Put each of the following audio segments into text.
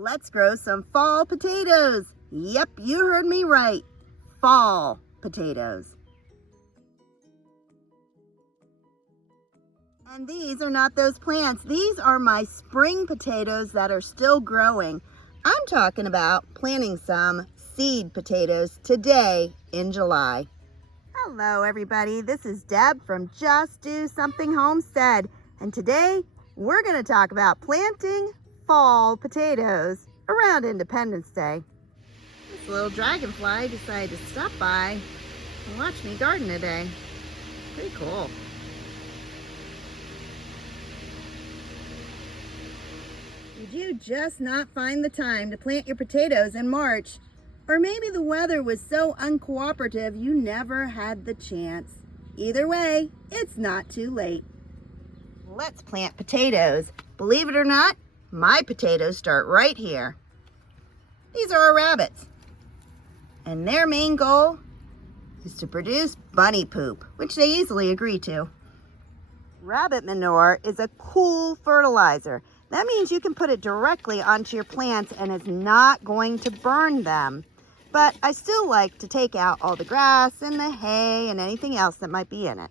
Let's grow some fall potatoes. Yep, you heard me right. Fall potatoes. And these are not those plants. These are my spring potatoes that are still growing. I'm talking about planting some seed potatoes today in July. Hello everybody, this is Deb from Just Do Something Homestead. And today we're going to talk about planting fall potatoes around Independence Day. This little dragonfly decided to stop by and watch me garden today. Pretty cool. Did you just not find the time to plant your potatoes in March? Or maybe the weather was so uncooperative you never had the chance. Either way, it's not too late. Let's plant potatoes. Believe it or not, my potatoes start right here. These are our rabbits. And their main goal is to produce bunny poop, which they easily agree to. Rabbit manure is a cool fertilizer. That means you can put it directly onto your plants and it's not going to burn them. But I still like to take out all the grass and the hay and anything else that might be in it.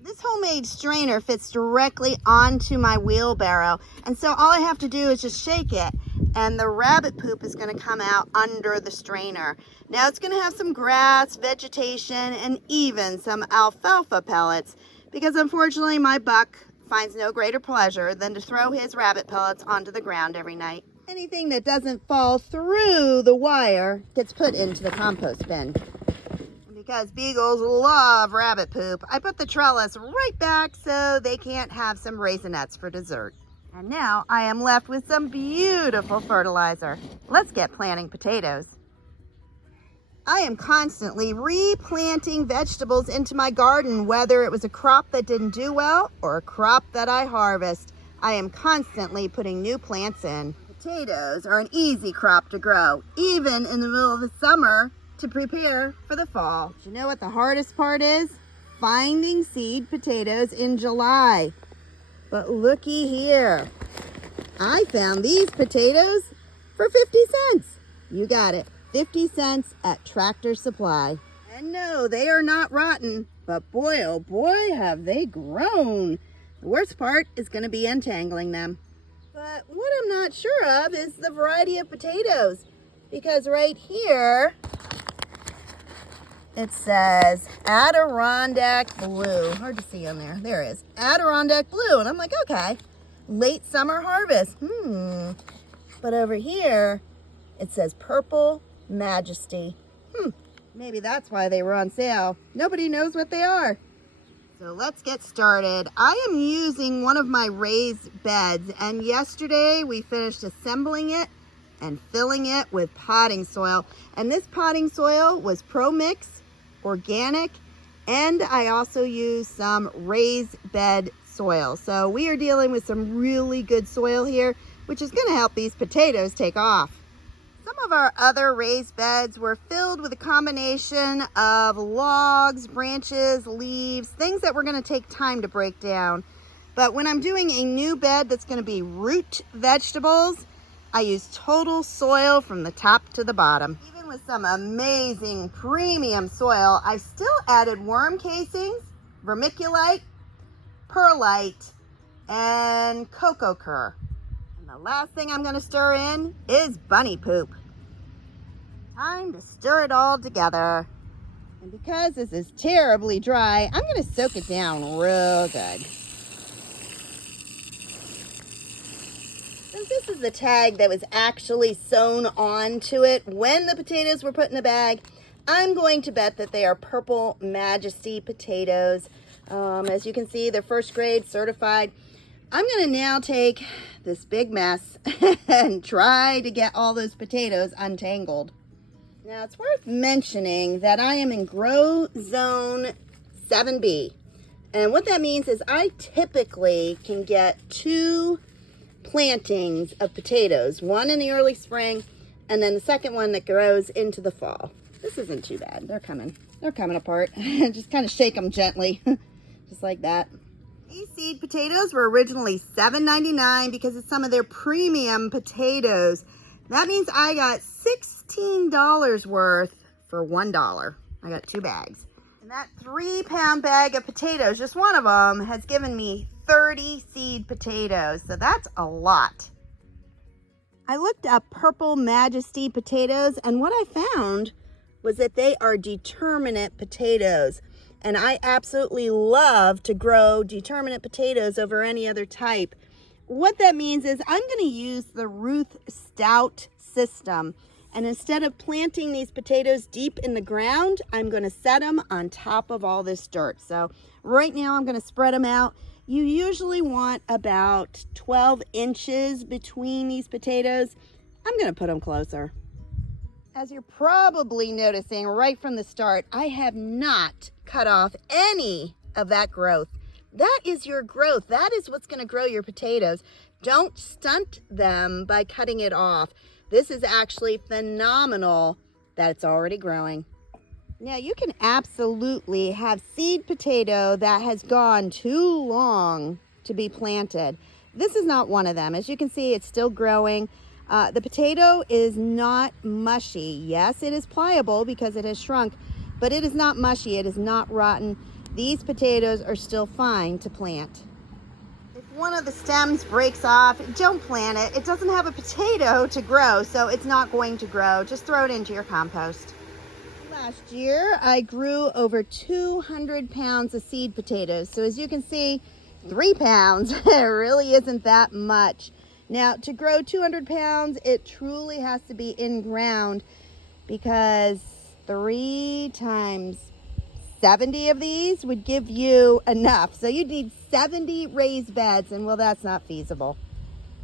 This homemade strainer fits directly onto my wheelbarrow, and so all I have to do is just shake it and the rabbit poop is going to come out under the strainer. Now it's going to have some grass, vegetation, and even some alfalfa pellets, because unfortunately my buck finds no greater pleasure than to throw his rabbit pellets onto the ground every night. Anything that doesn't fall through the wire gets put into the compost bin. Because beagles love rabbit poop, I put the trellis right back so they can't have some raisinets for dessert. And now I am left with some beautiful fertilizer. Let's get planting potatoes. I am constantly replanting vegetables into my garden, whether it was a crop that didn't do well or a crop that I harvest. I am constantly putting new plants in. Potatoes are an easy crop to grow, even in the middle of the summer, to prepare for the fall. You know what the hardest part is? Finding seed potatoes in July. But looky here. I found these potatoes for 50 cents. You got it. 50 cents at Tractor Supply. And no, they are not rotten, but boy, oh boy, have they grown. The worst part is going to be untangling them. But what I'm not sure of is the variety of potatoes, because right here it says Adirondack Blue. Hard to see on there. There it is. Adirondack Blue. And I'm like, okay, late summer harvest. But over here it says Purple Majesty. Maybe that's why they were on sale. Nobody knows what they are. So let's get started. I am using one of my raised beds, and yesterday we finished assembling it and filling it with potting soil. And this potting soil was Pro Mix, organic, and I also used some raised bed soil. So we are dealing with some really good soil here, which is going to help these potatoes take off. Some of our other raised beds were filled with a combination of logs, branches, leaves, things that were going to take time to break down. But when I'm doing a new bed that's going to be root vegetables, I use total soil from the top to the bottom. Even with some amazing premium soil, I still added worm casings, vermiculite, perlite, and cocoa coir. The last thing I'm going to stir in is bunny poop. Time to stir it all together. And because this is terribly dry, I'm going to soak it down real good. Since this is the tag that was actually sewn onto it when the potatoes were put in the bag, I'm going to bet that they are Purple Majesty potatoes. As you can see, they're first grade certified. I'm going to now take this big mess and try to get all those potatoes untangled. Now, it's worth mentioning that I am in Grow Zone 7B. And what that means is I typically can get 2 plantings of potatoes, one in the early spring and then the second one that grows into the fall. This isn't too bad. They're coming apart. Just kind of shake them gently, just like that. These seed potatoes were originally $7.99 because it's some of their premium potatoes. That means I got $16 worth for $1. I got 2 bags. And that 3-pound bag of potatoes, just one of them, has given me 30 seed potatoes. So that's a lot. I looked up Purple Majesty potatoes, and what I found was that they are determinate potatoes. And I absolutely love to grow determinate potatoes over any other type. What that means is I'm going to use the Ruth Stout system. And instead of planting these potatoes deep in the ground, I'm going to set them on top of all this dirt. So right now I'm going to spread them out. You usually want about 12 inches between these potatoes. I'm going to put them closer. As you're probably noticing right from the start, I have not cut off any of that growth. That is your growth. That is what's going to grow your potatoes. Don't stunt them by cutting it off. This is actually phenomenal that it's already growing. Now you can absolutely have seed potato that has gone too long to be planted. This is not one of them. As you can see, it's still growing. The potato is not mushy. Yes, it is pliable because it has shrunk, but it is not mushy. It is not rotten. These potatoes are still fine to plant. If one of the stems breaks off, don't plant it. It doesn't have a potato to grow, so it's not going to grow. Just throw it into your compost. Last year, I grew over 200 pounds of seed potatoes. So as you can see, 3 pounds, it really isn't that much. Now, to grow 200 pounds, it truly has to be in ground because 3 times 70 of these would give you enough. So you'd need 70 raised beds, and well, that's not feasible.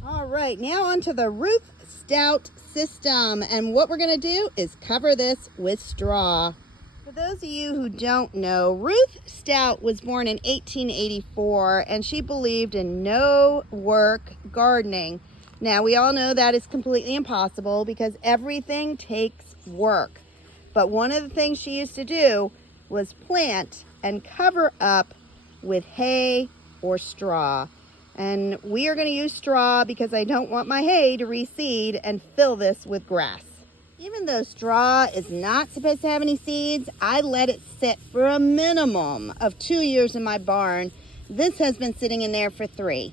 All right, now onto the Ruth Stout system. And what we're gonna do is cover this with straw. For those of you who don't know, Ruth Stout was born in 1884, and she believed in no work gardening. Now, we all know that is completely impossible because everything takes work. But one of the things she used to do was plant and cover up with hay or straw. And we are going to use straw because I don't want my hay to reseed and fill this with grass. Even though straw is not supposed to have any seeds, I let it sit for a minimum of 2 years in my barn. This has been sitting in there for 3.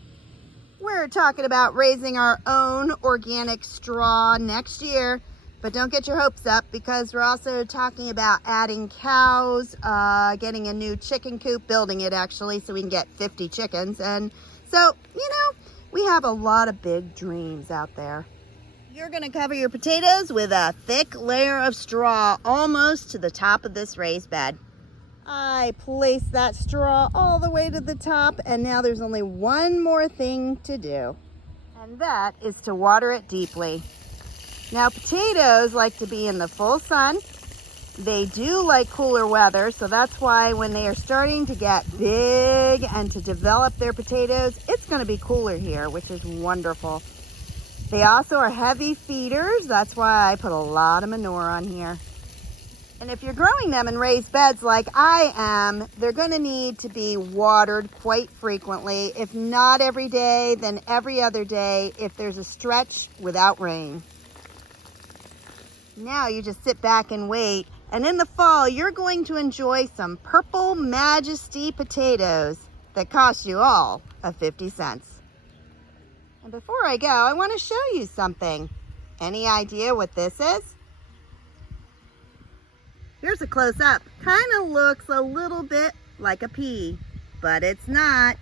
We're talking about raising our own organic straw next year. But don't get your hopes up because we're also talking about adding cows, getting a new chicken coop, building it actually so we can get 50 chickens. And so, we have a lot of big dreams out there. You're going to cover your potatoes with a thick layer of straw almost to the top of this raised bed. I placed that straw all the way to the top, and now there's only one more thing to do. And that is to water it deeply. Now, potatoes like to be in the full sun. They do like cooler weather, so that's why when they are starting to get big and to develop their potatoes, it's going to be cooler here, which is wonderful. They also are heavy feeders. That's why I put a lot of manure on here. And if you're growing them in raised beds like I am, they're going to need to be watered quite frequently. If not every day, then every other day if there's a stretch without rain. Now you just sit back and wait. And in the fall, you're going to enjoy some Purple Majesty potatoes that cost you all of 50 cents. And before I go, I want to show you something. Any idea what this is? Here's a close-up. Kind of looks a little bit like a pea, but it's not.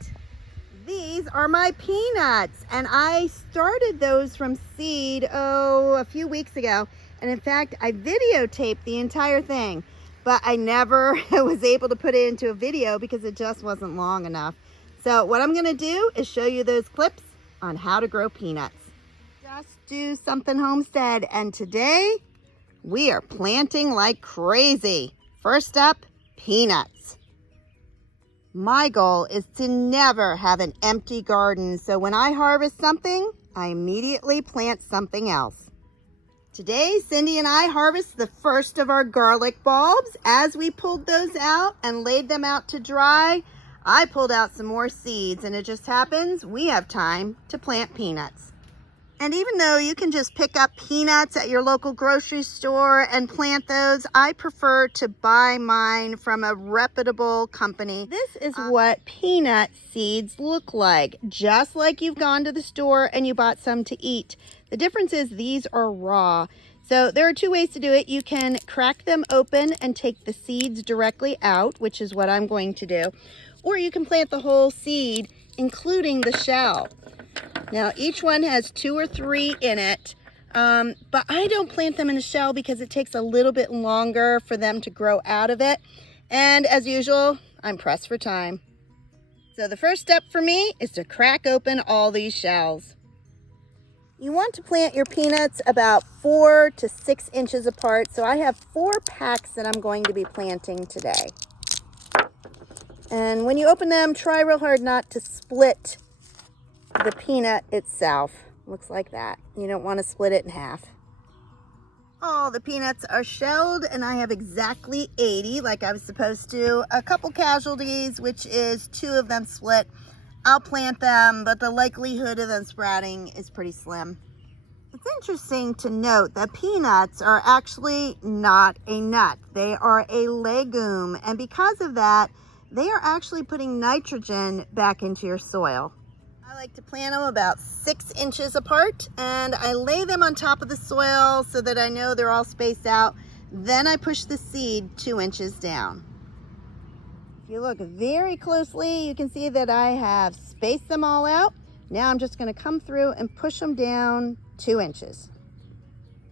These are my peanuts, and I started those from seed, a few weeks ago. And in fact, I videotaped the entire thing, but I never was able to put it into a video because it just wasn't long enough. So what I'm gonna do is show you those clips on how to grow peanuts. Just do something homestead, and today we are planting like crazy. First up, peanuts. My goal is to never have an empty garden, so when I harvest something, I immediately plant something else. Today, Cindy and I harvest the first of our garlic bulbs. As we pulled those out and laid them out to dry, I pulled out some more seeds, and it just happens we have time to plant peanuts. And even though you can just pick up peanuts at your local grocery store and plant those, I prefer to buy mine from a reputable company. This is what peanut seeds look like, just like you've gone to the store and you bought some to eat. The difference is these are raw. So there are two ways to do it. You can crack them open and take the seeds directly out, which is what I'm going to do. Or you can plant the whole seed, including the shell. Now, each one has 2 or 3 in it, but I don't plant them in a shell because it takes a little bit longer for them to grow out of it. And as usual, I'm pressed for time. So the first step for me is to crack open all these shells. You want to plant your peanuts about 4 to 6 inches apart. So I have 4 packs that I'm going to be planting today. And when you open them, try real hard not to split the peanut itself. Looks like that. You don't want to split it in half. All the peanuts are shelled and I have exactly 80 like I was supposed to. A couple casualties, which is 2 of them split. I'll plant them, but the likelihood of them sprouting is pretty slim. It's interesting to note that peanuts are actually not a nut. They are a legume, and because of that, they are actually putting nitrogen back into your soil. I like to plant them about 6 inches apart, and I lay them on top of the soil so that I know they're all spaced out. Then I push the seed 2 inches down. If you look very closely, you can see that I have spaced them all out. Now I'm just going to come through and push them down 2 inches.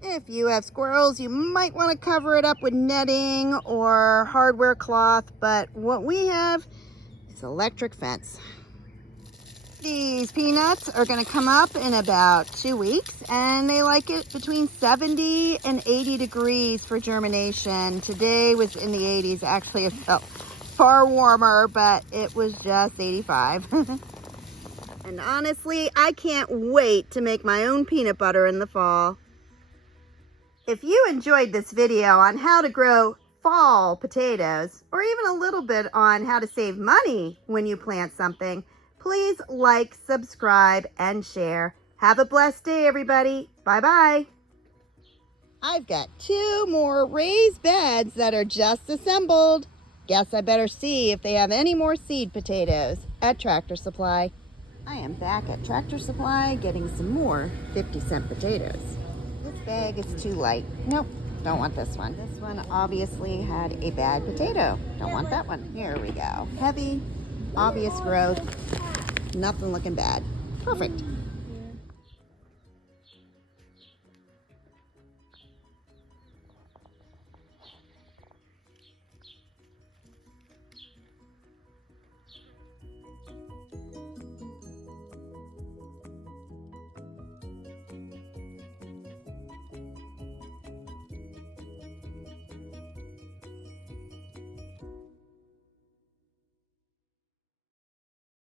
If you have squirrels, you might want to cover it up with netting or hardware cloth, but what we have is electric fence. These peanuts are going to come up in about 2 weeks, and they like it between 70 and 80 degrees for germination. Today was in the 80s. Actually, it felt far warmer, but it was just 85. And honestly, I can't wait to make my own peanut butter in the fall. If you enjoyed this video on how to grow fall potatoes, or even a little bit on how to save money when you plant something, please like, subscribe, and share. Have a blessed day, everybody. Bye-bye. I've got 2 more raised beds that are just assembled. Guess I better see if they have any more seed potatoes at Tractor Supply. I am back at Tractor Supply getting some more 50-cent potatoes. This bag is too light. Nope, don't want this one. This one obviously had a bad potato. Don't want that one. Here we go. Heavy, obvious growth. Nothing looking bad. Perfect.